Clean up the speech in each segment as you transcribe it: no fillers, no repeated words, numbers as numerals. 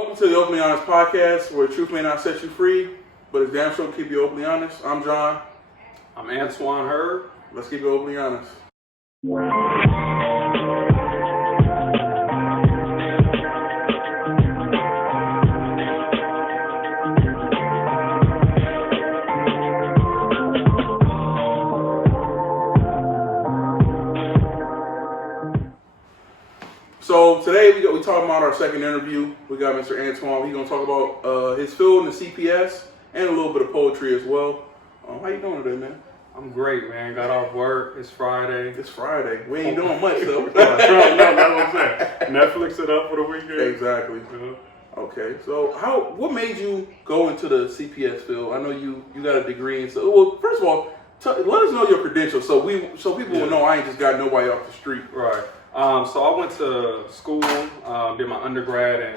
Welcome to the Openly Honest podcast, where truth may not set you free, but it's damn sure to keep you openly honest. I'm John. I'm Antoine. Let's keep it openly honest. So today we talking about our second interview. We got Mr. Antoine. He's gonna talk about his field in the CPS and a little bit of poetry as well. How you doing today, man? I'm great, man. Got off work. It's Friday. It's Friday. We ain't doing much though. No, that's what I'm saying. Netflix it up for the weekend. Exactly. Yeah. Okay. So what made you go into the CPS field? I know you got a degree in. So well, first of all, let us know your credentials so people will know I ain't just got nobody off the street. Right. So I went to school, did my undergrad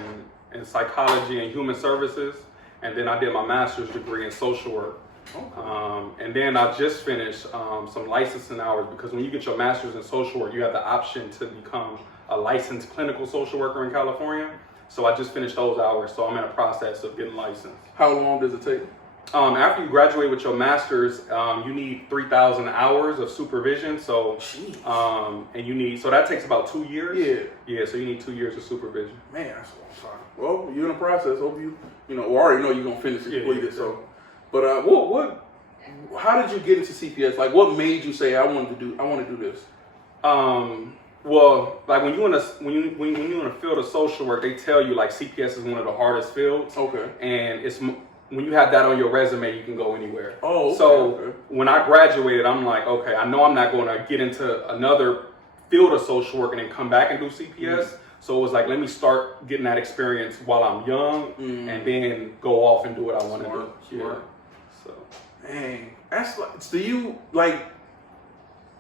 in psychology and human services, and then I did my master's degree in social work. Okay. And then I just finished some licensing hours, because when you get your master's in social work, you have the option to become a licensed clinical social worker in California. So I just finished those hours, so I'm in a process of getting licensed. How long does it take? After you graduate with your master's, you need 3,000 hours of supervision. So, so that takes about 2 years. Yeah. So you need 2 years of supervision. Man, that's a long time. Well, you're in the process. Hope you already know you're gonna finish and complete it. So, but how did you get into CPS? Like, what made you say I want to do this? Well, like when you're in a field of social work, they tell you like CPS is one of the hardest fields. Okay. And it's when you have that on your resume, you can go anywhere. Oh, okay, so when I graduated, I'm like, okay, I know I'm not going to get into another field of social work and then come back and do CPS. Mm-hmm. So it was like, let me start getting that experience while I'm young, and then go off and do what I want to do. Smart. Yeah. So, dang, that's like, so you like,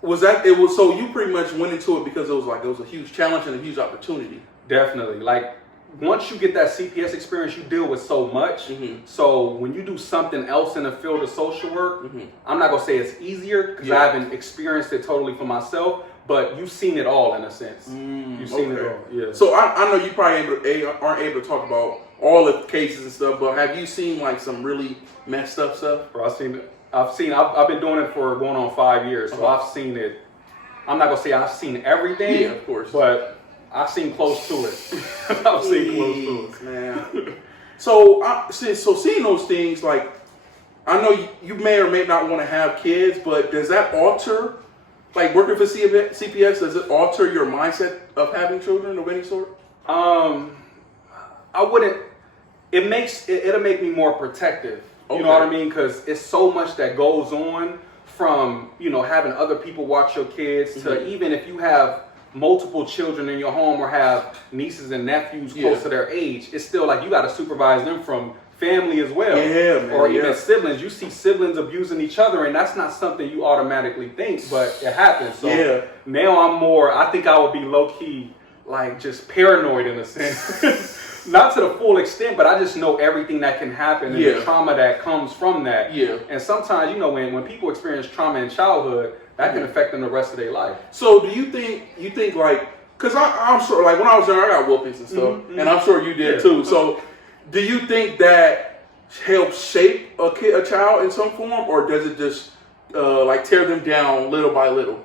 was that it was so you pretty much went into it because it was a huge challenge and a huge opportunity. Definitely, like. Once you get that CPS experience, you deal with so much. Mm-hmm. So when you do something else in the field of social work, I'm not gonna say it's easier because I haven't experienced it totally for myself, but you've seen it all in a sense. You've seen it all. Yeah. So I know you probably aren't able to talk about all the cases and stuff, but have you seen like some really messed up stuff? Bro, I've been doing it for going on 5 years, so I've seen it. I'm not gonna say I've seen everything, yeah, of course, but I've seen close to it. I've seen close to it, man. So seeing those things, like, I know you may or may not want to have kids, but does that alter, like working for CPS, does it alter your mindset of having children of any sort? I wouldn't. It'll make me more protective. Okay. You know what I mean? Because it's so much that goes on, from having other people watch your kids to even if you have multiple children in your home or have nieces and nephews close to their age, it's still like you got to supervise them from family as well. Yeah, man, or even siblings. You see siblings abusing each other, and that's not something you automatically think, but it happens. So now I think I would be low-key like just paranoid in a sense. Not to the full extent, but I just know everything that can happen and the trauma that comes from that. Yeah. And sometimes, when people experience trauma in childhood, that can affect them the rest of their life. So do you think like, because I'm sure, like when I was young, I got whoopings and stuff, and I'm sure you did too. So do you think that helps shape a child in some form, or does it just like tear them down little by little?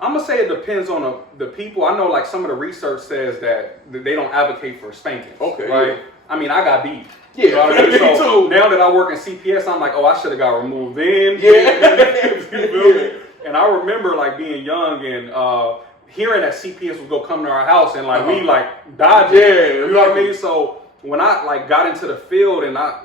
I'm going to say it depends on the people. I know like some of the research says that they don't advocate for spanking. Okay. Right? Yeah. I mean, I got beat. Yeah, you know what I mean? So too. Now that I work in CPS, I'm like, I should have got removed then. Yeah. And I remember like being young and hearing that CPS was gonna come to our house and like we like dodged it. You know what I mean? So when I like got into the field and I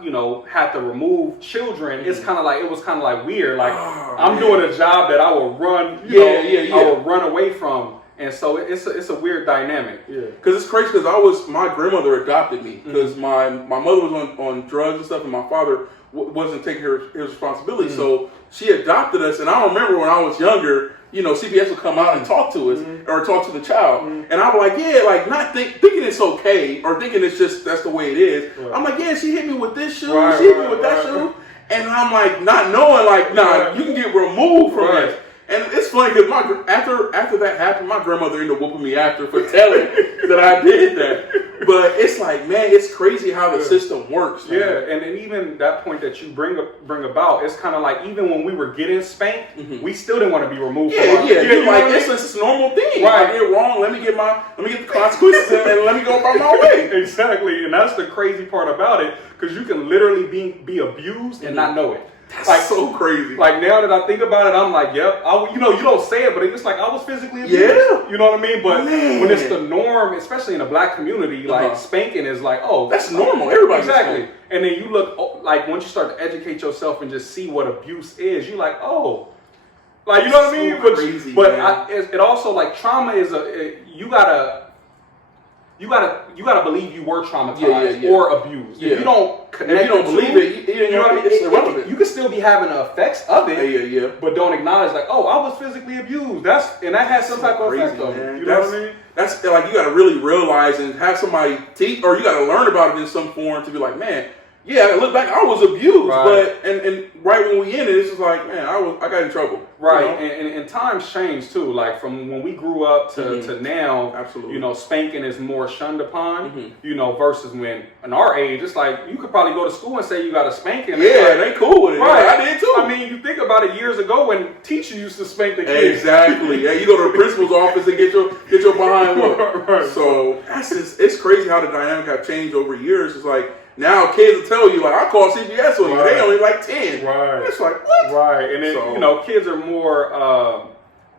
had to remove children, it was kind of like weird. Like I'm doing a job that I would run, I would run away from. And so it's a weird dynamic. Yeah. Because it's crazy because my grandmother adopted me because my mother was on drugs and stuff, and my father wasn't taking his responsibility. So she adopted us, and I remember when I was younger, CPS would come out and talk to us or talk to the child, and I'm like, not thinking it's okay or thinking it's just that's the way it is. Right. I'm like, she hit me with this shoe, she hit me with that shoe, and I'm like not knowing, like, nah, you can get removed from this. And it's funny because after that happened, my grandmother ended up whooping me after for telling that I did that. But it's like, man, it's crazy how the system works. Man. Yeah, and even that point that you bring about, it's kind of like even when we were getting spanked, we still didn't want to be removed. You're like, it's a normal thing. Right. I did wrong. Let me get the consequences and let me go about my way. Exactly, and that's the crazy part about it, because you can literally be abused and not know it. That's like, so crazy. Like now that I think about it, I'm like, yep. You don't say it, but it's like I was physically abused. Yeah. You know what I mean? But when it's the norm, especially in the black community, like spanking is like, oh, that's normal. Everybody exactly. And then you look like once you start to educate yourself and just see what abuse is, you're like, oh, like you know what I mean? But it also like trauma is you gotta believe you were traumatized or abused. If you don't connect, if you don't believe it, it's irrelevant. You can still be having the effects of it, but don't acknowledge like, oh, I was physically abused. That has some type of effect on you. You know what I mean? That's like you gotta really realize and have somebody teach, or you gotta learn about it in some form to be like, man. Yeah, I look back, I was abused, but and right when we ended, it's just like, man, I got in trouble. Right, you know? and times change too. Like from when we grew up to now, absolutely. You know, spanking is more shunned upon. You know, versus when in our age, it's like you could probably go to school and say you got a spanking. Yeah, they cool with it. Right, I did too. I mean, you think about it years ago when teachers used to spank the kids. Exactly. Yeah, you go to the principal's office and get your behind work. Right. So it's crazy how the dynamic have changed over years. It's like. Now kids will tell you, like, I call CPS on you. They only like 10. Right. It's like, what? Right. And then, you know, kids are more,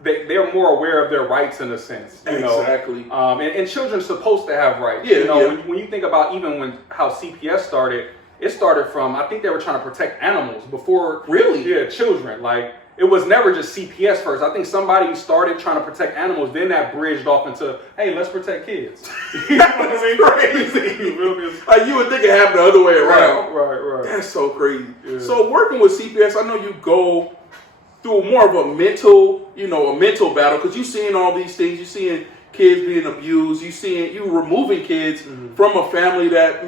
they're more aware of their rights in a sense. You exactly. know? And children are supposed to have rights. Yeah, you know, when you think about even how CPS started, it started from, I think they were trying to protect animals before. Really? Yeah, children. Like, it was never just CPS first. I think somebody started trying to protect animals, then that bridged off into, hey, let's protect kids. You know what I mean? Crazy. Like you would think it happened the other way around. Right. That's so crazy. Yeah. So working with CPS, I know you go through more of a mental battle because you're seeing all these things. You're seeing kids being abused. You removing kids from a family that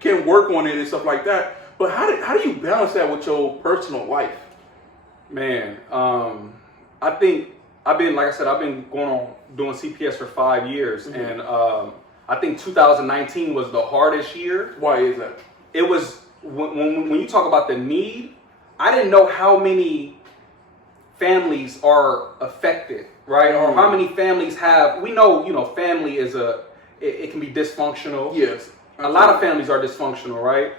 can work on it and stuff like that. But how do you balance that with your personal life? Man, I think I've been doing CPS for 5 years, and I think 2019 was the hardest year. Why is that? It was when you talk about the need, I didn't know how many families are affected, right? Or how many families have. We know, family is it can be dysfunctional. Yes, absolutely. A lot of families are dysfunctional, right?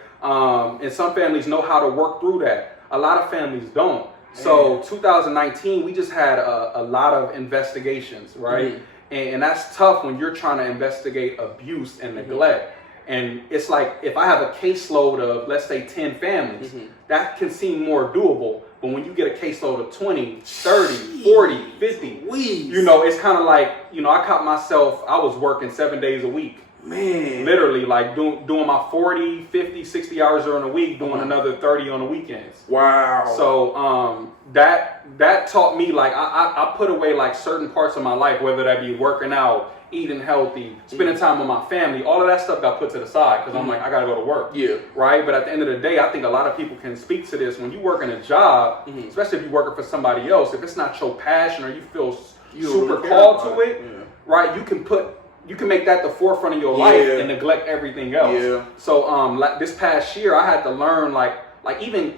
And some families know how to work through that. A lot of families don't. So 2019, we just had a lot of investigations, right? And that's tough when you're trying to investigate abuse and neglect. And it's like, if I have a caseload of, let's say, 10 families, that can seem more doable. But when you get a caseload of 20, 30, 40, 50, it's kind of like, I caught myself, I was working 7 days a week. Man. Literally, like doing my 40, 50, 60 hours during the week, doing another 30 on the weekends. Wow. So that taught me, like, I put away like certain parts of my life, whether that be working out, eating healthy, spending time with my family. All of that stuff got put to the side because I'm like, I got to go to work. Yeah. Right? But at the end of the day, I think a lot of people can speak to this. When you work in a job, especially if you're working for somebody else, if it's not your passion or you feel super called to it, right, you can make that the forefront of your life and neglect everything else. Yeah. So like this past year, I had to learn like even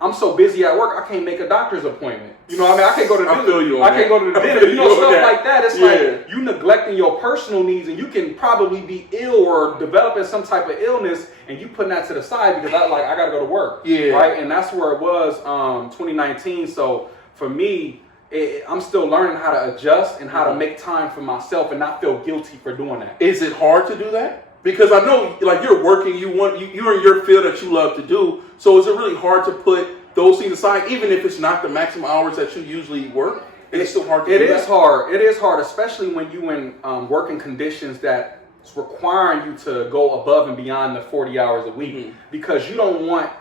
I'm so busy at work, I can't make a doctor's appointment. You know what I mean? I can't go to the dentist. I can't go to the dentist. Stuff like that. It's like you neglecting your personal needs, and you can probably be ill or developing some type of illness, and you putting that to the side because I got to go to work. Yeah. Right. And that's where it was 2019. So for me, I'm still learning how to adjust and how to make time for myself and not feel guilty for doing that. Is it hard to do that? Because I know, like, you're working, you're in your field that you love to do. So is it really hard to put those things aside, even if it's not the maximum hours that you usually work? It's still hard to do that? It is hard. It is hard, especially when you in working conditions that's requiring you to go above and beyond the 40 hours a week because you don't want.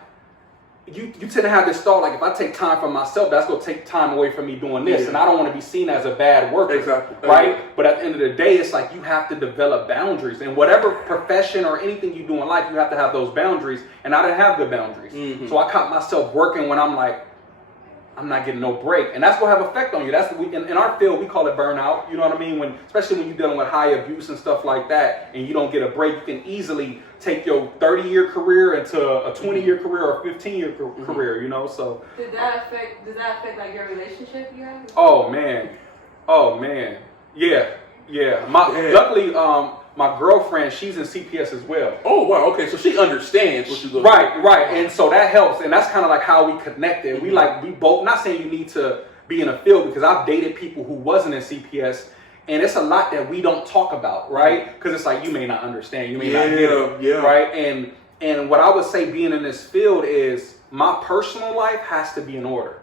You tend to have this thought, like, if I take time for myself, that's going to take time away from me doing this. And I don't want to be seen as a bad worker. Exactly. Right? But at the end of the day, it's like you have to develop boundaries. And whatever profession or anything you do in life, you have to have those boundaries. And I didn't have good boundaries. So I caught myself working when I'm like, I'm not getting no break, and that's gonna have effect on you. That's in our field we call it burnout. You know what I mean? Especially when you're dealing with high abuse and stuff like that, and you don't get a break, you can easily take your 30-year career into a 20-year career or 15-year career. You know, so does that affect like your relationship you have? Oh man, yeah. Luckily, my girlfriend, she's in CPS as well. Oh wow, okay, so she understands what you're going Right, and so that helps, and that's kind of like how we connected. We both. Not saying you need to be in a field, because I've dated people who wasn't in CPS, and it's a lot that we don't talk about, right? Because it's like you may not understand, you may not get it, right? And what I would say, being in this field, is my personal life has to be in order.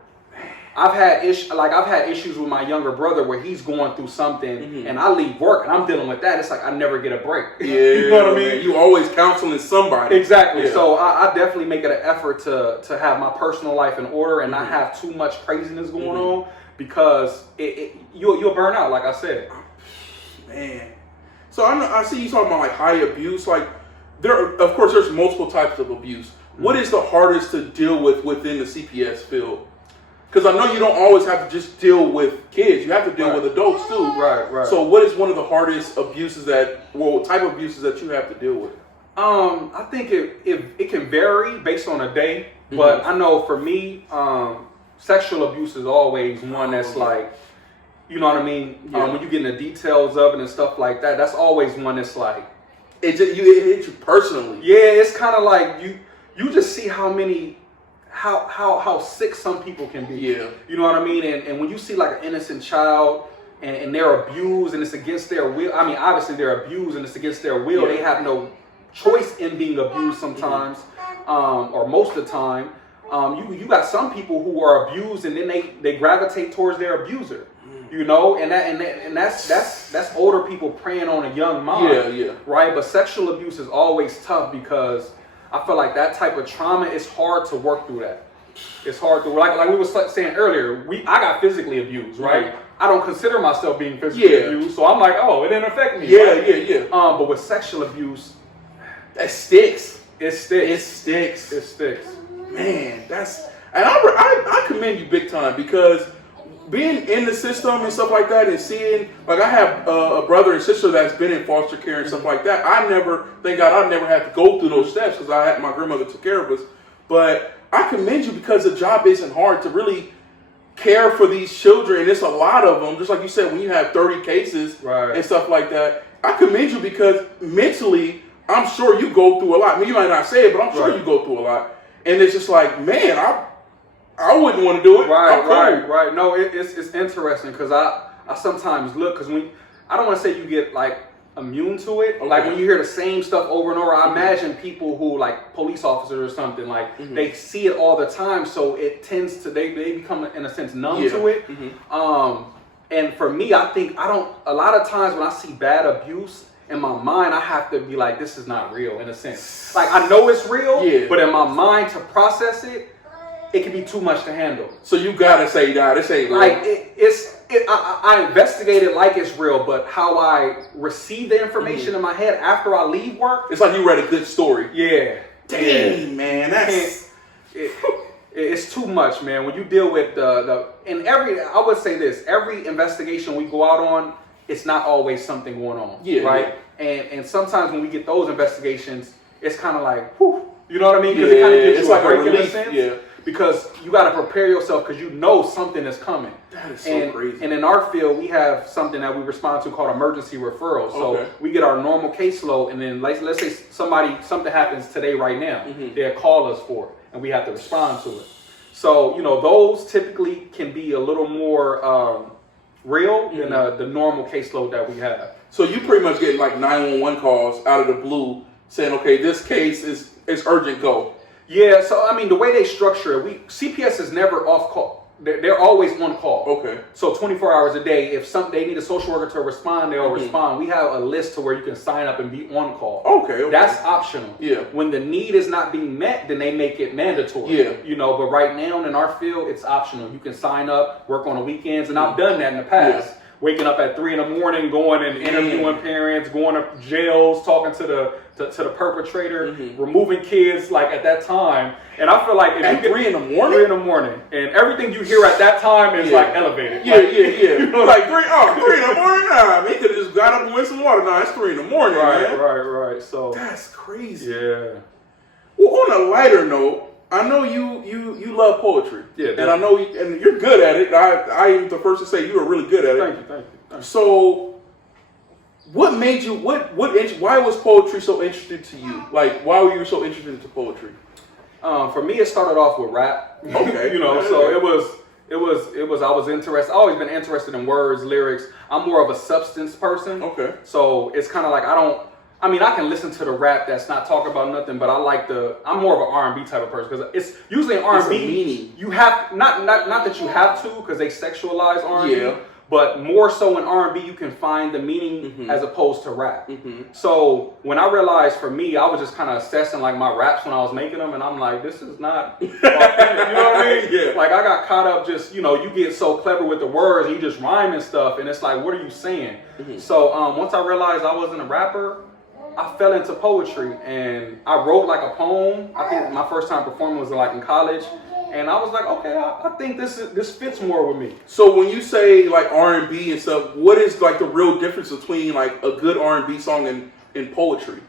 I've had issues with my younger brother where he's going through something, and I leave work and I'm dealing with that. It's like I never get a break. Yeah, you know what I mean? Man. You always counseling somebody. Exactly. Yeah. So I definitely make it an effort to have my personal life in order and not have too much craziness going on, because you'll burn out, like I said. Man. So I see you talking about like high abuse. Like of course there's multiple types of abuse. What is the hardest to deal with within the CPS field? Because I know you don't always have to just deal with kids. You have to deal with adults too. Right. So what is one of the hardest abuses type of abuses that you have to deal with? I think it can vary based on a day. But I know for me, sexual abuse is always one that's like, you know what I mean? Yeah. When you get in the details of it and stuff like that, that's always one that's like... It hits you personally. Yeah, it's kind of like you just see how sick some people can be. Yeah. You know what I mean? And when you see like an innocent child and they're abused and it's against their will, I mean, obviously they're abused and it's against their will. Yeah. They have no choice in being abused sometimes, or most of the time. You got some people who are abused and then they gravitate towards their abuser. You know, and that's older people preying on a young mind. Yeah. Right? But sexual abuse is always tough, because I feel like that type of trauma, it's hard to work through that. It's hard to, like we were saying earlier, I got physically abused, right? I don't consider myself being physically abused, so I'm like, oh, it didn't affect me. Yeah. But with sexual abuse, that sticks. It sticks. It sticks. Man, and I commend you big time, because being in the system and stuff like that, and seeing, like, I have a brother and sister that's been in foster care and stuff like that. Thank God, I never had to go through those steps, because my grandmother took care of us. But I commend you, because the job isn't hard to really care for these children, and it's a lot of them. Just like you said, when you have 30 cases and stuff like that, I commend you, because mentally, I'm sure you go through a lot. I mean, you might not say it, but I'm sure you go through a lot. And it's just like, man, I wouldn't want to do it. Right. No, it's interesting, because I sometimes look, because I don't want to say you get like immune to it. Like when you hear the same stuff over and over, I imagine people who, like police officers or something, like they see it all the time, so it tends to, they become in a sense numb to it. And for me, I think a lot of times when I see bad abuse, in my mind, I have to be like, this is not real, in a sense. Like, I know it's real, but in my mind, to process it can be too much to handle. So you gotta say, nah, this ain't real. Like, I investigate it like it's real, but how I receive the information in my head after I leave work, it's like you read a good story. Yeah. Dang, man, it's too much, man. When you deal with I would say this, every investigation we go out on, it's not always something going on. Right? Yeah. And sometimes when we get those investigations, it's kind of like, whew, you know what I mean? Because it kind of gives you a break in a sense. Yeah. Because you got to prepare yourself, because you know something is coming. That is so crazy. And in our field, we have something that we respond to called emergency referrals. So we get our normal caseload, and then let's say something happens today, right now. They'll call us for it, and we have to respond to it. So, you know, those typically can be a little more real than the normal caseload that we have. So you pretty much get like 911 calls out of the blue saying, okay, this case is urgent, go. Yeah, so I mean, the way they structure it, CPS is never off call. They're always on call. Okay. So 24 hours a day, if they need a social worker to respond, they'll respond. We have a list to where you can sign up and be on call. Okay. That's optional. Yeah. When the need is not being met, then they make it mandatory. Yeah. You know, but right now in our field, it's optional. You can sign up, work on the weekends, and I've done that in the past. waking up at 3 a.m, going and interviewing parents, going to jails, talking to the perpetrator, removing kids like at that time. And I feel like if at you 3 in the morning? 3 in the morning, and everything you hear at that time is like elevated. Yeah, you know, like 3 in the morning. Nah, man, he could have just got up and went some water. Nah, it's 3 in the morning, man. Right. So that's crazy. Yeah. Well, on a lighter note, I know you love poetry. Yeah, and I know and you're good at it. I am the first to say you are really good at it. Thank you. So, what made you? Why was poetry so interesting to you? Like, why were you so interested into poetry? For me, it started off with rap. Okay, you know, so it was. I was interested. I've always been interested in words, lyrics. I'm more of a substance person. Okay. So it's kind of like I can listen to the rap that's not talking about nothing, but I'm more of an R&B type of person because it's usually in R&B. You have not that you have to because they sexualize R&B. Yeah. But more so in R&B, you can find the meaning as opposed to rap. So when I realized for me, I was just kind of assessing like my raps when I was making them, and I'm like, this is not authentic. You know what I mean? Yeah. Like I got caught up just, you get so clever with the words, and you just rhyme and stuff, and it's like, what are you saying? So once I realized I wasn't a rapper, I fell into poetry, and I wrote like a poem. I think my first time performing was like in college. And I was like, okay, I think this fits more with me. So when you say like R&B and stuff, what is like the real difference between like a good R&B song and poetry?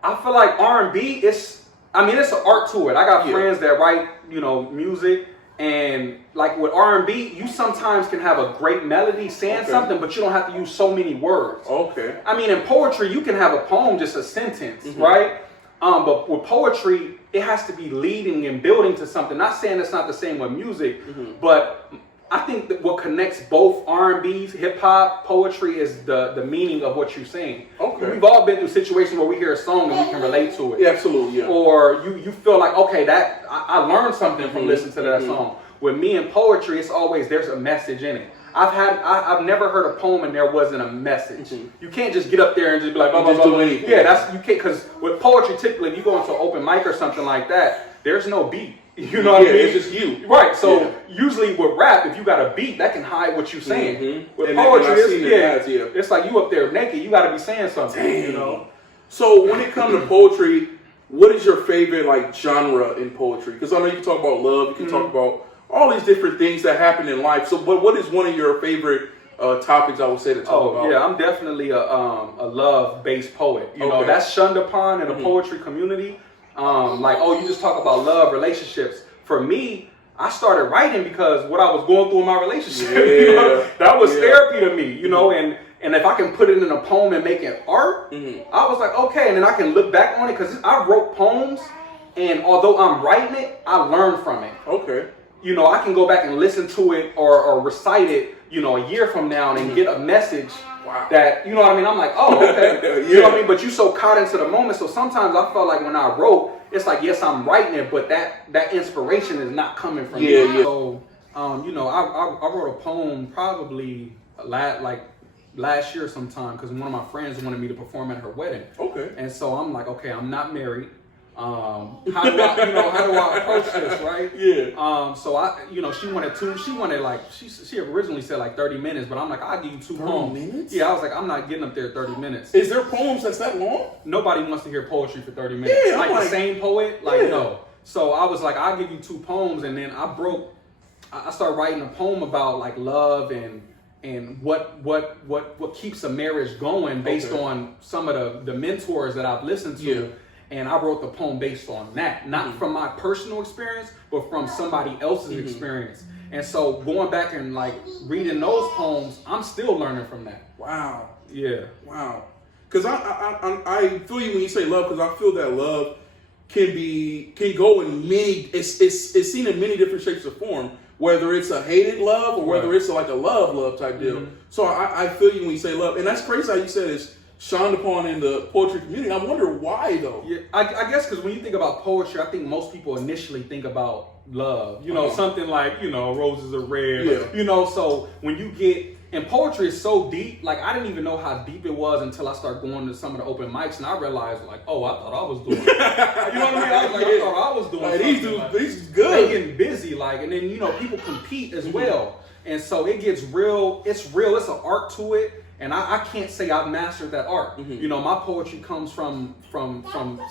I feel like R&B, it's an art to it. I got friends that write, music, and like with R&B, you sometimes can have a great melody saying something, but you don't have to use so many words. Okay. In poetry, you can have a poem, just a sentence, right? But with poetry, it has to be leading and building to something. Not saying it's not the same with music, but I think that what connects both R&B's, hip hop, poetry is the meaning of what you're saying. Okay. We've all been through situations where we hear a song and we can relate to it. Yeah, absolutely, yeah. Or you feel like, okay, I learned something from listening to that song. With me and poetry, it's always there's a message in it. I've never heard a poem and there wasn't a message. You can't just get up there and just be like, blah, blah, blah, blah. Yeah, you can't, because with poetry, typically, if you go into an open mic or something like that, there's no beat. You know what I mean? It's just you. Right. So usually with rap, if you got a beat, that can hide what you're saying. With poetry, it's like you up there naked. You got to be saying something. Dang. So when it comes to poetry, what is your favorite like genre in poetry? Because I know you can talk about love, you can talk about all these different things that happen in life. So, but what is one of your favorite topics I would say to talk about? Yeah, I'm definitely a love-based poet. You know, that's shunned upon in the poetry community. You just talk about love, relationships. For me, I started writing because what I was going through in my relationship, that was therapy to me, and if I can put it in a poem and make it art, I was like, okay, and then I can look back on it because I wrote poems, and although I'm writing it, I learned from it. Okay. I can go back and listen to it or recite it, a year from now and get a message that, you know what I mean? I'm like, oh, okay. You know what I mean? But you so caught into the moment. So sometimes I felt like when I wrote, it's like, yes, I'm writing it, but that inspiration is not coming from me. So, I wrote a poem probably last year sometime because one of my friends wanted me to perform at her wedding. Okay. And so I'm like, okay, I'm not married. How do I approach this, right? Yeah. So she originally said like 30 minutes, but I'm like, I'll give you 2 poems. Minutes? Yeah, I was like, I'm not getting up there 30 minutes. Is there poems that's that long? Nobody wants to hear poetry for 30 minutes. Yeah, like the same poet, no. So I was like, I'll give you 2 poems, and then I started writing a poem about like love and what keeps a marriage going based on some of the mentors that I've listened to. Yeah. And I wrote the poem based on that, not from my personal experience, but from somebody else's experience. And so going back and like reading those poems, I'm still learning from that. Wow. Yeah. Wow. Because I feel you when you say love, because I feel that love can go in many. It's seen in many different shapes or form. Whether it's a hated love or whether it's like a love type deal. So I feel you when you say love, and that's crazy how you said it's shunned upon in the poetry community. I wonder why though. Yeah, I guess because when you think about poetry, I think most people initially think about love. Something like roses are red. Yeah. So when you get and poetry is so deep. Like I didn't even know how deep it was until I started going to some of the open mics, and I realized like, oh, I thought I was doing. You know what I mean? I was like, I thought I was doing. Like, these dudes good. They getting busy, and then people compete as well. And so it gets real. It's real. It's an art to it. And I can't say I've mastered that art. You know, my poetry comes from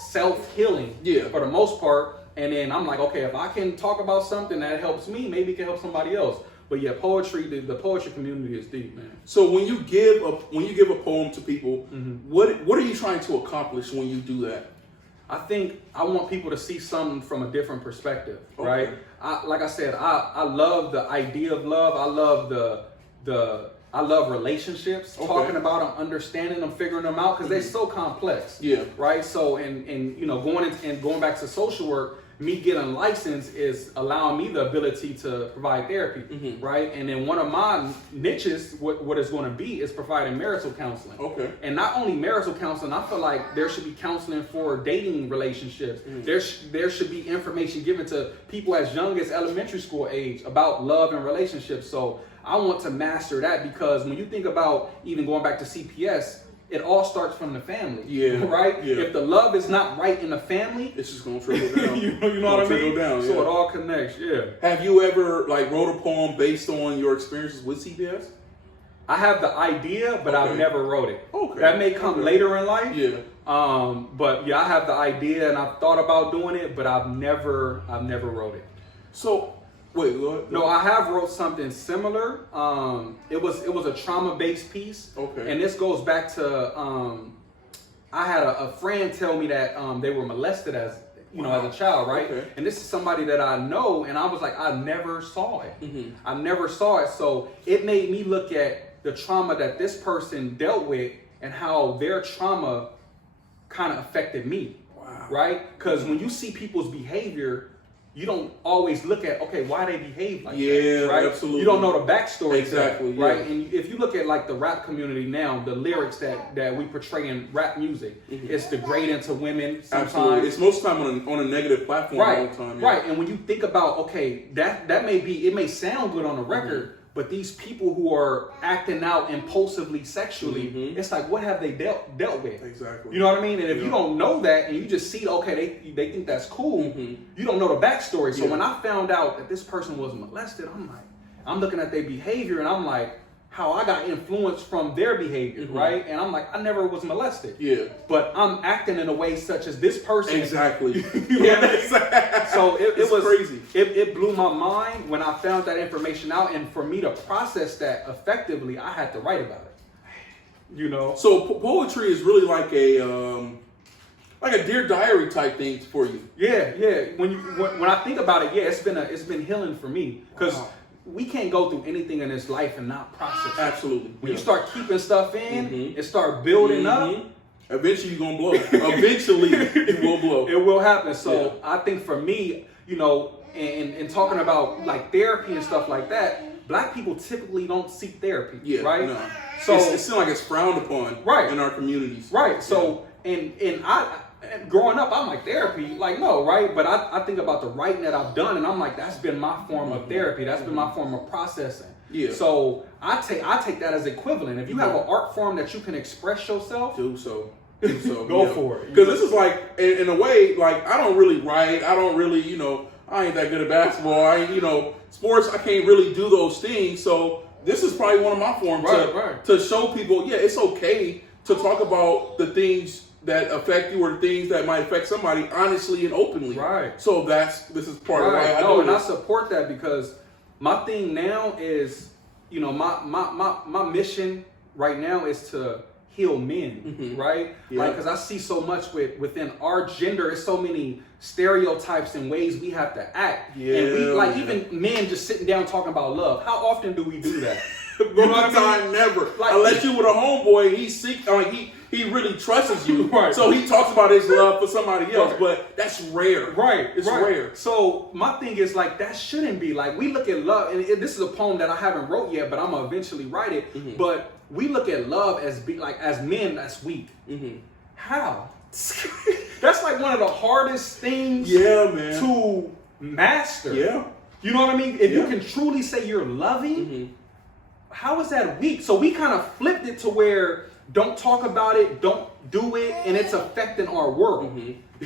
self-healing for the most part. And then I'm like, okay, if I can talk about something that helps me, maybe it can help somebody else. But yeah, poetry, the poetry community is deep, man. So when you give a poem to people, what are you trying to accomplish when you do that? I think I want people to see something from a different perspective, right? Like I said, I love the idea of love. I love relationships, talking about them, understanding them, figuring them out, because they're so complex. Yeah. Right. So and you know, going back to social work, me getting licensed is allowing me the ability to provide therapy, right? And then one of my niches, what it's going to be, is providing marital counseling. Okay. And not only marital counseling, I feel like there should be counseling for dating relationships. There should be information given to people as young as elementary school age about love and relationships. So I want to master that, because when you think about even going back to CPS, it all starts from the family. Yeah. Right? Yeah. If the love is not right in the family, it's just gonna trickle down. you know what I mean? Down, so it all connects, Have you ever wrote a poem based on your experiences with CPS? I have the idea, but I've never wrote it. Okay. That may come later in life. Yeah. But yeah, I have the idea and I've thought about doing it, but I've never wrote it. So wait, what? No, I have wrote something similar. It was a trauma-based piece. Okay. And this goes back to I had a friend tell me that they were molested as a child, right? Okay. And this is somebody that I know, and I was like, I never saw it. I never saw it. So it made me look at the trauma that this person dealt with and how their trauma kind of affected me. Wow. Right? Because when you see people's behavior, you don't always look at, okay, why they behave like that, right? Absolutely. You don't know the backstory, exactly, right? And if you look at like the rap community now, the lyrics that we portray in rap music, it's degrading to women sometimes. Absolutely. It's most of the time on a negative platform all the time. Yeah. Right, and when you think about, okay, that it may sound good on the record, but these people who are acting out impulsively sexually, it's like, what have they dealt with? Exactly. You know what I mean? And if you don't know that and you just see, okay, they think that's cool, you don't know the backstory. So when I found out that this person was molested, I'm looking at their behavior and I'm like, how I got influenced from their behavior, right? And I'm like, I never was molested. Yeah. But I'm acting in a way such as this person. Exactly. So it was crazy. It blew my mind when I found that information out, and for me to process that effectively, I had to write about it. So poetry is really like a Dear Diary type thing for you. Yeah. When I think about it, it's been healing for me, because we can't go through anything in this life and not process it. Absolutely. When you start keeping stuff in, it start building up. Eventually you're going to blow. Eventually you will blow. It will happen. So I think for me, and talking about like therapy and stuff like that, Black people typically don't seek therapy, right? No. So it seems like it's frowned upon in our communities. Right. So, and growing up, I'm like, therapy? Like, no, right? But I think about the writing that I've done, and I'm like, that's been my form of therapy. That's been my form of processing. Yeah. So I take that as equivalent. If you have an art form that you can express yourself, do so. Go for it. Because this is like, in a way, like, I don't really write. I don't really, I ain't that good at basketball. I ain't, sports, I can't really do those things. So this is probably one of my forms to show people, it's okay to talk about the things that affect you or the things that might affect somebody honestly and openly. Right. So this is part of why I do it. And I support that, because my thing now is, my mission right now is to heal men, right? Yeah. Like, because I see so much within our gender, it's so many stereotypes and ways we have to act. Yeah. And we, like, even men just sitting down talking about love. How often do we do that? You know what I mean? Never. Like, unless you with a homeboy, he really trusts you. Right. So he talks about his love for somebody else, but that's rare. Right. It's rare. So my thing is, like, that shouldn't be. Like, we look at love, and this is a poem that I haven't wrote yet, but I'm going to eventually write it. But we look at love as men, that's weak. How? That's like one of the hardest things to master. Yeah. You know what I mean? If you can truly say you're loving, how is that weak? So we kind of flipped it to where don't talk about it, don't do it and it's affecting our world.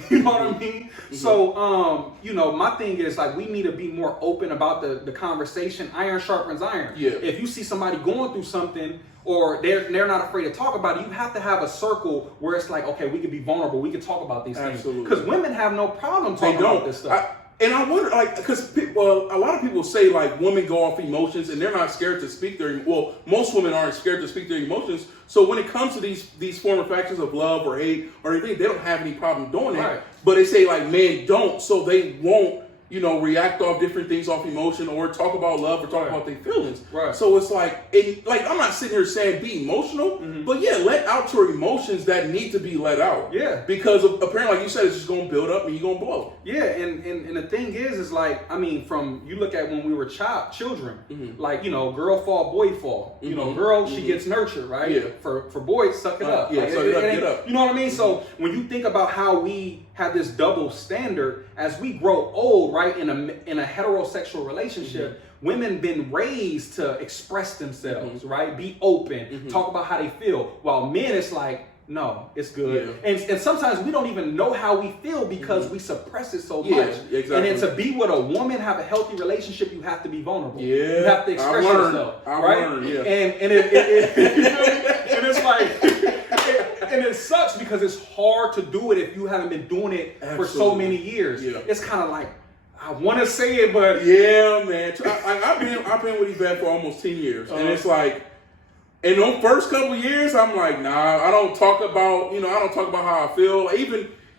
You know what I mean? So, you know, my thing is like we need to be more open about the conversation. Iron sharpens iron. Yeah. If you see somebody going through something or they're not afraid to talk about it, you have to have a circle where it's like, okay, we can be vulnerable. We can talk about these things. Because women have no problem talking about this stuff. And I wonder, like, because a lot of people say, like, women go off emotions and they're not scared to speak their, well, most women aren't scared to speak their emotions. So when it comes to these form of factions of love or hate or anything, they don't have any problem doing it. Right. But they say, like, men don't, so they won't, you know, react off different things off emotion or talk about love or talk about their feelings. Right. So it's like, I'm not sitting here saying be emotional, but yeah, let out your emotions that need to be let out. Yeah. Because apparently, like you said, it's just going to build up and you're going to blow. Yeah, and the thing is like, I mean, from, you look at when we were children, like, you know, girl fall, boy fall. You know, girl, she gets nurtured, right? Yeah. For boys, suck it up. Yeah, like, suck it up, get up. You know what I mean? So when you think about how we have this double standard, as we grow old, right, in a heterosexual relationship, women been raised to express themselves, right? Be open, talk about how they feel. While men, it's like, no, it's good. Yeah. And sometimes we don't even know how we feel because we suppress it so much. Exactly. And then to be with a woman, have a healthy relationship, you have to be vulnerable. Yeah. You have to express yourself. Right? And it's like, and it sucks because it's hard to do it if you haven't been doing it for so many years. Yeah. It's kind of like, I want to say it, but yeah, man. I've been with Yvette for almost 10 years, and it's like, in those first couple of years, I'm like, nah, I don't talk about how I feel.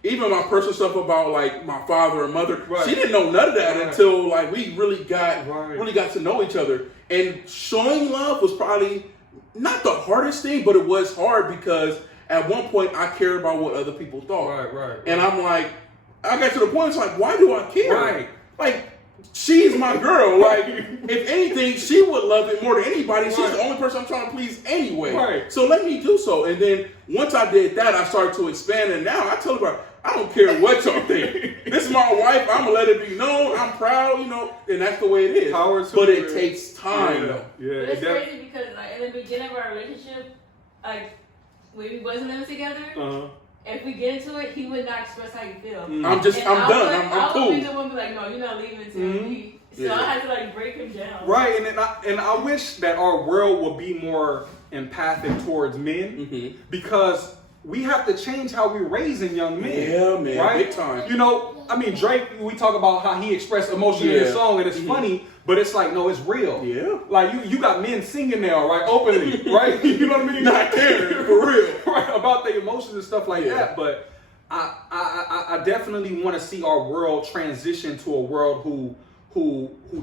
Even my personal stuff about like my father and mother. Right. She didn't know none of that until like we really got to know each other. And showing love was probably not the hardest thing, but it was hard because at one point I cared about what other people thought. Right. And I'm like, I got to the point, it's like, why do I care? Right. Like, she's my girl. Like, if anything, she would love it more than anybody. She's the only person I'm trying to please anyway. Right. So let me do so. And then once I did that, I started to expand. And now I tell her, I don't care what y'all think. This is my wife. I'm going to let it be known. I'm proud, you know, and that's the way it is. But it takes time, though. Yeah. But it's crazy because, like, in the beginning of our relationship, like, when we wasn't living together, if we get into it, he would not express how you feel. I'm done. I'm cool. I would be the one be like, no, you're not leaving until me. So I had to like break him down. Right, and I wish that our world would be more empathic towards men because we have to change how we're raising young men. Yeah, man, right? big time. You know, I mean, Drake, we talk about how he expressed emotion in his song, and it's funny, but it's like, no, it's real. Yeah. Like, you got men singing now, right, openly, right? You know what I mean? Not caring, for real. Right, about their emotions and stuff like that, but I definitely want to see our world transition to a world who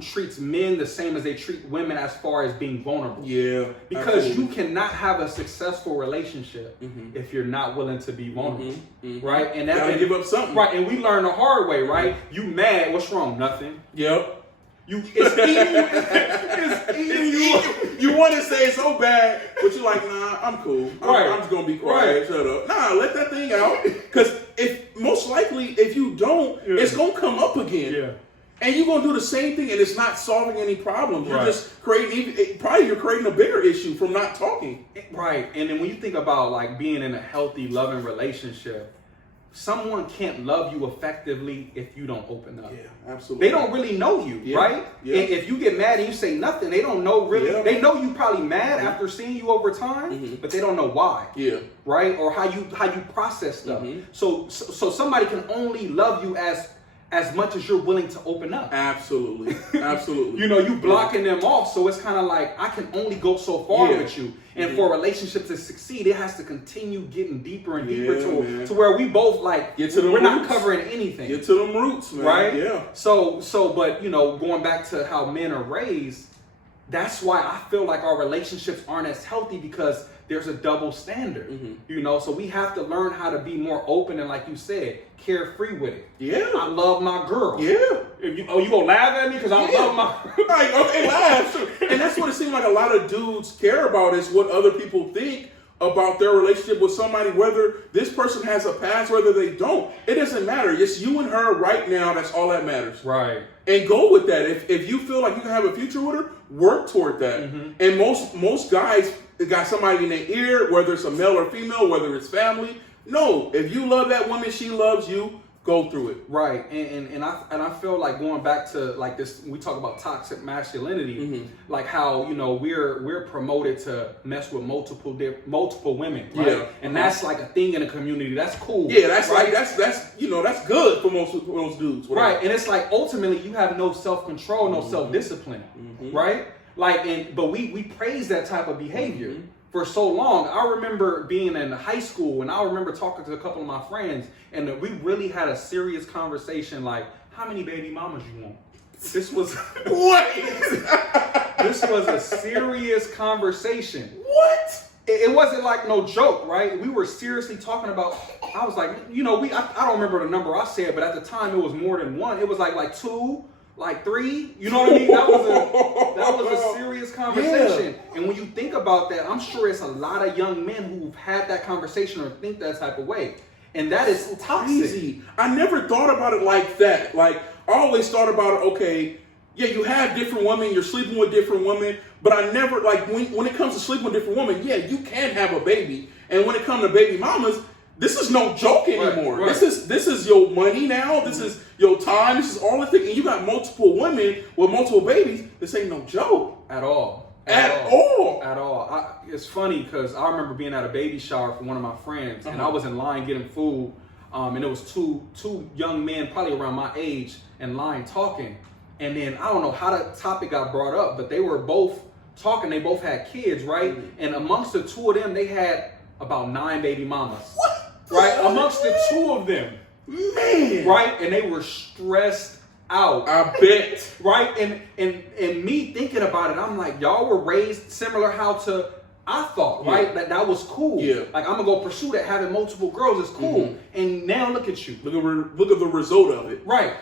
treats men the same as they treat women as far as being vulnerable. Yeah. Because you cannot have a successful relationship if you're not willing to be vulnerable. Right? And that gotta give up something. Right, and we learn the hard way, right? You mad, what's wrong? Nothing. Yep. It's eating you. You want to say it so bad, but you're like, nah, I'm cool. I'm just gonna be quiet. Shut up. Nah, let that thing out. Because most likely, if you don't, it's gonna come up again. Yeah. And you're going to do the same thing, and it's not solving any problems. You're just creating a bigger issue from not talking. Right. And then when you think about like being in a healthy, loving relationship, someone can't love you effectively if you don't open up. Yeah, absolutely. They don't really know you, right? Yeah. And if you get mad and you say nothing, they don't know really. Yeah. They know you probably mad after seeing you over time, but they don't know why. Yeah. Right? Or how you process stuff. So somebody can only love you as much as you're willing to open up. Absolutely. You know, you blocking them off, so it's kind of like, I can only go so far with you. And for a relationship to succeed, it has to continue getting deeper and deeper to where we both like, we're not covering anything. Get to them roots, man. Right? Yeah. So, but, you know, going back to how men are raised, that's why I feel like our relationships aren't as healthy because there's a double standard, you know, so we have to learn how to be more open and, like you said, carefree with it. Yeah. I love my girl. Yeah. You gonna laugh at me because I love my like, okay, laugh. And that's what it seems like a lot of dudes care about is what other people think about their relationship with somebody, whether this person has a past, whether they don't. It doesn't matter. It's you and her right now. That's all that matters. Right. And go with that. If you feel like you can have a future with her, work toward that. And most guys it got somebody in their ear, whether it's a male or female, whether it's family. No, if you love that woman, she loves you. Go through it. Right, and I feel like going back to like this, we talk about toxic masculinity, like how, you know, we're promoted to mess with multiple women, right? Yeah. And that's like a thing in the community. That's cool. Yeah, that's right. Like that's you know, that's good for most dudes. Whatever. Right, and it's like ultimately you have no self-control, no self-discipline, right? Like, but we praise that type of behavior. For so long. I remember being in high school, and I remember talking to a couple of my friends, and we really had a serious conversation like, how many baby mamas you want? This was what? This was a serious conversation. What? It wasn't like no joke, right? We were seriously talking about, I was like, you know, I don't remember the number I said, but at the time it was more than one. It was like 2, like 3, you know what I mean? That was a serious conversation. Yeah. And when you think about that, I'm sure it's a lot of young men who've had that conversation or think that type of way. And that is toxic. Crazy. I never thought about it like that. Like, I always thought about it, okay, yeah, you have different women, you're sleeping with different women, but I never, like, when it comes to sleeping with different women, yeah, you can have a baby. And when it comes to baby mamas, this is no joke anymore. Right. This is your money now. This is your time. This is all the thing. And you got multiple women with multiple babies. This ain't no joke at all. At all. It's funny because I remember being at a baby shower for one of my friends, and I was in line getting food, and there was two young men, probably around my age, in line talking. And then I don't know how the topic got brought up, but they were both talking. They both had kids, right? And amongst the two of them, they had about 9 baby mamas. What? Right, amongst the 2 of them, man, right, and they were stressed out. I bet, right, and me thinking about it, I'm like, y'all were raised similar how to I thought, right, that was cool. Yeah, like I'm gonna go pursue that. Having multiple girls is cool, and now look at you. Look at the result of it. Right.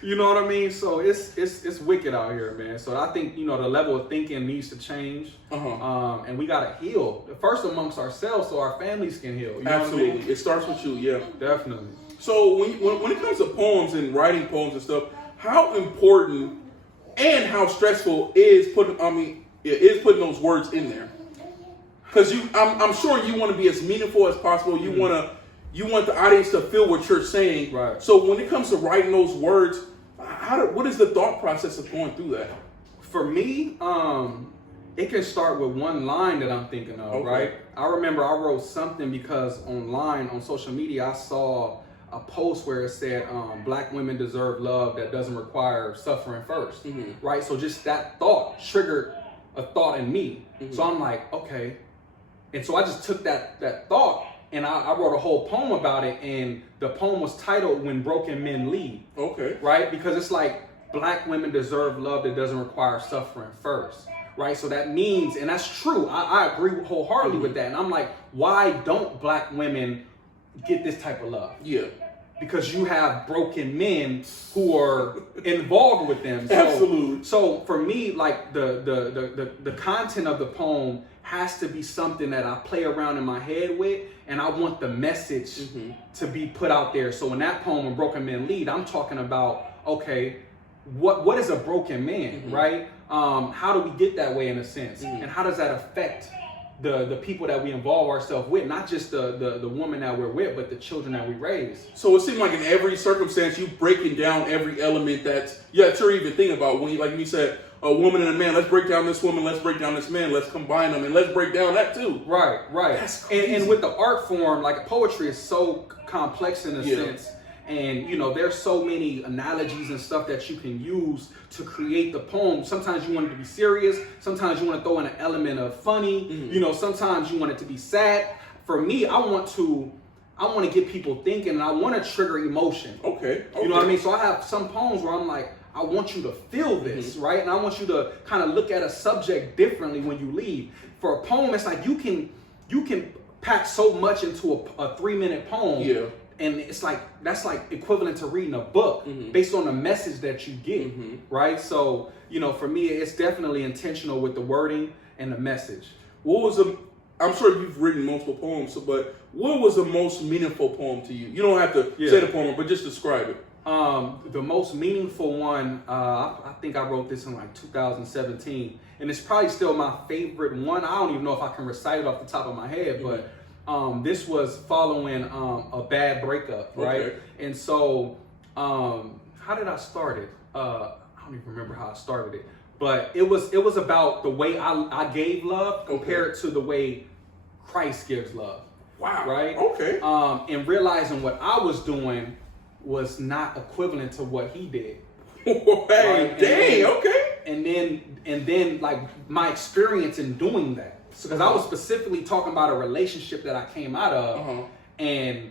You know what I mean? So it's wicked out here, man. So I think, you know, the level of thinking needs to change, and we gotta heal first amongst ourselves so our families can heal. You know Absolutely, what I mean? It starts with you. Yeah, definitely. So when it comes to poems and writing poems and stuff, how important and how stressful is putting those words in there? Because I'm sure you want to be as meaningful as possible. You want the audience to feel what you're saying. Right. So when it comes to writing those words, what is the thought process of going through that? For me, it can start with one line that I'm thinking of, right? I remember I wrote something because online on social media I saw a post where it said black women deserve love that doesn't require suffering first, right? So just that thought triggered a thought in me. So I'm like, okay. And so I just took that thought and I wrote a whole poem about it, and the poem was titled "When Broken Men Lead." Okay. Right? Because it's like black women deserve love that doesn't require suffering first. Right? So that means, and that's true, I agree wholeheartedly with that. And I'm like, why don't black women get this type of love? Yeah. Because you have broken men who are involved with them. Absolutely. So for me, like the content of the poem has to be something that I play around in my head with, and I want the message to be put out there. So in that poem, "When Broken Men Lead," I'm talking about, okay, what is a broken man, right? How do we get that way in a sense? And how does that affect the people that we involve ourselves with, not just the woman that we're with, but the children that we raise. So it seems like in every circumstance, you breaking down every element that you're even thinking about. When you said a woman and a man, let's break down this woman, let's break down this man, let's combine them, and let's break down that too. Right. That's crazy. And with the art form, like poetry is so complex in a sense. And, you know, there's so many analogies and stuff that you can use to create the poem. Sometimes you want it to be serious. Sometimes you want to throw in an element of funny. You know, sometimes you want it to be sad. For me, I want to get people thinking, and I want to trigger emotion. Okay. You know what I mean? So I have some poems where I'm like, I want you to feel this, right? And I want you to kind of look at a subject differently when you leave. For a poem, it's like you can pack so much into a 3-minute poem. Yeah. And it's like, that's like equivalent to reading a book based on the message that you get, right? So, you know, for me, it's definitely intentional with the wording and the message. What was I'm sure you've written multiple poems, but what was the most meaningful poem to you? You don't have to say the poem, but just describe it. The most meaningful one, I think I wrote this in like 2017, and it's probably still my favorite one. I don't even know if I can recite it off the top of my head, but this was following a bad breakup, right? Okay. And so, how did I start it? I don't even remember how I started it, but it was about the way I gave love compared to the way Christ gives love. Wow. Right? Okay. And realizing what I was doing was not equivalent to what he did. Hey, right? Dang, okay. And then like my experience in doing that. Because I was specifically talking about a relationship that I came out of and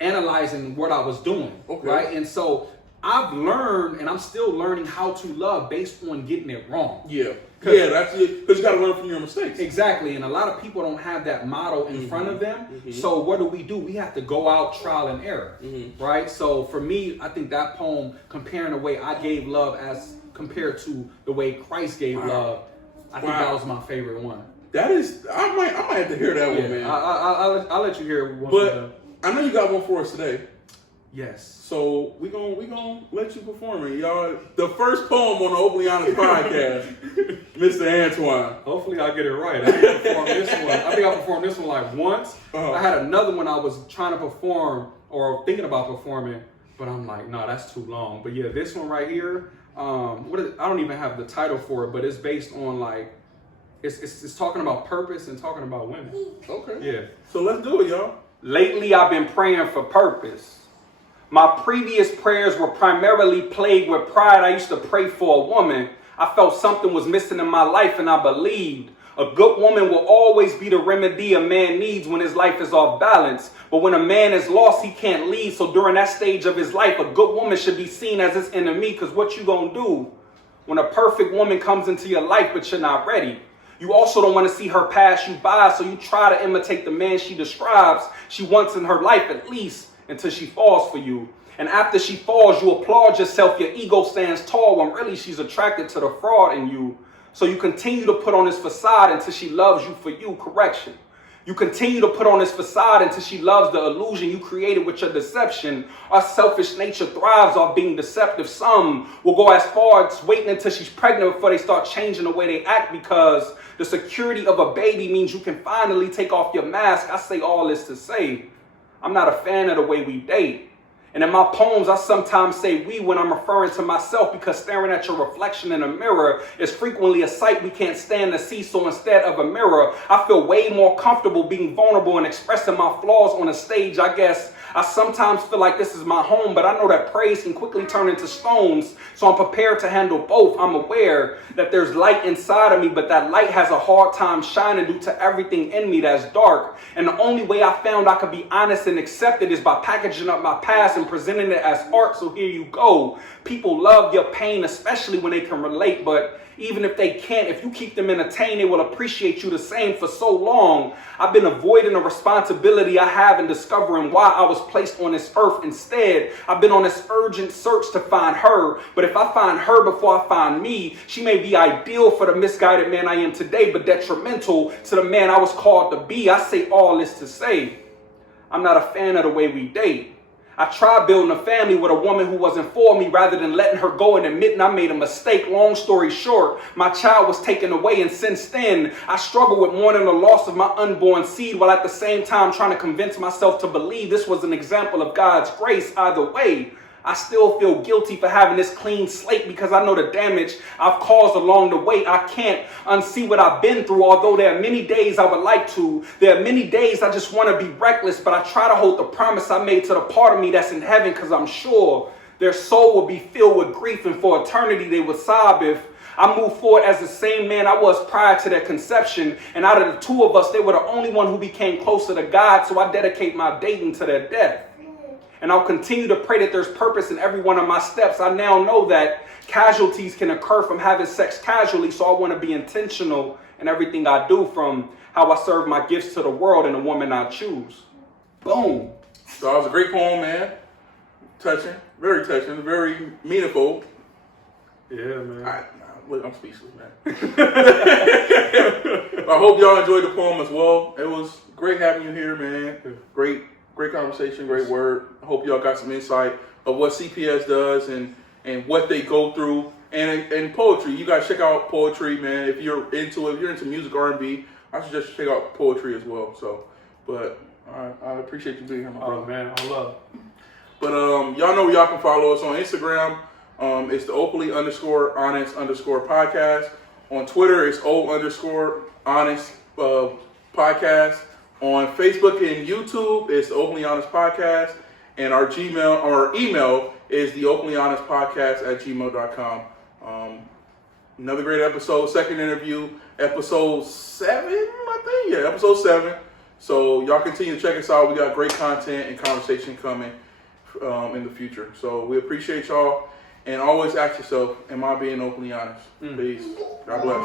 analyzing what I was doing. Okay. Right? And so I've learned, and I'm still learning how to love based on getting it wrong. Yeah. Yeah, that's it. Because you got to learn from your mistakes. Exactly. And a lot of people don't have that model in front of them. So what do? We have to go out trial and error. Right? So for me, I think that poem, comparing the way I gave love as compared to the way Christ gave love, I think that was my favorite one. That is, I might have to hear that one, man. I'll let you hear one. But I know you got one for us today. Yes. So we gonna let you perform it, y'all. The first poem on the Openly Honest podcast, Mr. Antoine. Hopefully I get it right. I think I performed this one like once. I had another one I was trying to perform or thinking about performing, but I'm like, no, that's too long. But yeah, this one right here, I don't even have the title for it, but it's based on like, it's talking about purpose and talking about women. Okay. Yeah. So let's do it, y'all. Lately, I've been praying for purpose. My previous prayers were primarily plagued with pride. I used to pray for a woman. I felt something was missing in my life, and I believed a good woman will always be the remedy a man needs when his life is off balance. But when a man is lost, he can't lead. So during that stage of his life, a good woman should be seen as his enemy, because what you gonna do when a perfect woman comes into your life but you're not ready? You also don't want to see her pass you by, so you try to imitate the man she describes she wants in her life, at least until she falls for you. And after she falls, you applaud yourself. Your ego stands tall when really she's attracted to the fraud in you. So you continue to put on this facade until she loves you for you. Correction. You continue to put on this facade until she loves the illusion you created with your deception. Our selfish nature thrives off being deceptive. Some will go as far as waiting until she's pregnant before they start changing the way they act, because the security of a baby means you can finally take off your mask. I say all this to say, I'm not a fan of the way we date. And in my poems, I sometimes say we when I'm referring to myself, because staring at your reflection in a mirror is frequently a sight we can't stand to see. So instead of a mirror, I feel way more comfortable being vulnerable and expressing my flaws on a stage. I guess I sometimes feel like this is my home, but I know that praise can quickly turn into stones. So I'm prepared to handle both. I'm aware that there's light inside of me, but that light has a hard time shining due to everything in me that's dark. And the only way I found I could be honest and accepted is by packaging up my past and presenting it as art. So here you go. People love your pain, especially when they can relate, but even if they can't, if you keep them entertained, they will appreciate you the same. For so long, I've been avoiding the responsibility I have in discovering why I was placed on this earth. Instead, I've been on this urgent search to find her. But if I find her before I find me, she may be ideal for the misguided man I am today, but detrimental to the man I was called to be. I say all this to say, I'm not a fan of the way we date. I tried building a family with a woman who wasn't for me rather than letting her go and admitting I made a mistake. Long story short, my child was taken away, and since then, I struggle with mourning the loss of my unborn seed while at the same time trying to convince myself to believe this was an example of God's grace. Either way, I still feel guilty for having this clean slate, because I know the damage I've caused along the way. I can't unsee what I've been through, although there are many days I would like to. There are many days I just want to be reckless, but I try to hold the promise I made to the part of me that's in heaven, because I'm sure their soul will be filled with grief, and for eternity they would sob if I move forward as the same man I was prior to their conception. And out of the two of us, they were the only one who became closer to God, so I dedicate my dating to their death. And I'll continue to pray that there's purpose in every one of my steps. I now know that casualties can occur from having sex casually, so I want to be intentional in everything I do, from how I serve my gifts to the world and the woman I choose. Boom. So that was a great poem, man. Touching, very meaningful. Yeah, man. I'm speechless, man. I hope y'all enjoyed the poem as well. It was great having you here, man. Great conversation, great word. I hope y'all got some insight of what CPS does and what they go through. And poetry, you guys check out poetry, man. If you're into music, R&B, I suggest you check out poetry as well. So, but I appreciate you being here, my brother. Oh man, I love. But y'all know where y'all can follow us on Instagram. It's the Oakley_honest_podcast. On Twitter, it's O_honest podcast. On Facebook and YouTube, it's the Oakley Honest Podcast. And our email is the OakleyHonestPodcast@gmail.com. Another great episode, second interview, episode 7, I think. Yeah, episode 7. So y'all continue to check us out. We got great content and conversation coming in the future. So we appreciate y'all. And always ask yourself, am I being openly honest? Peace. God bless.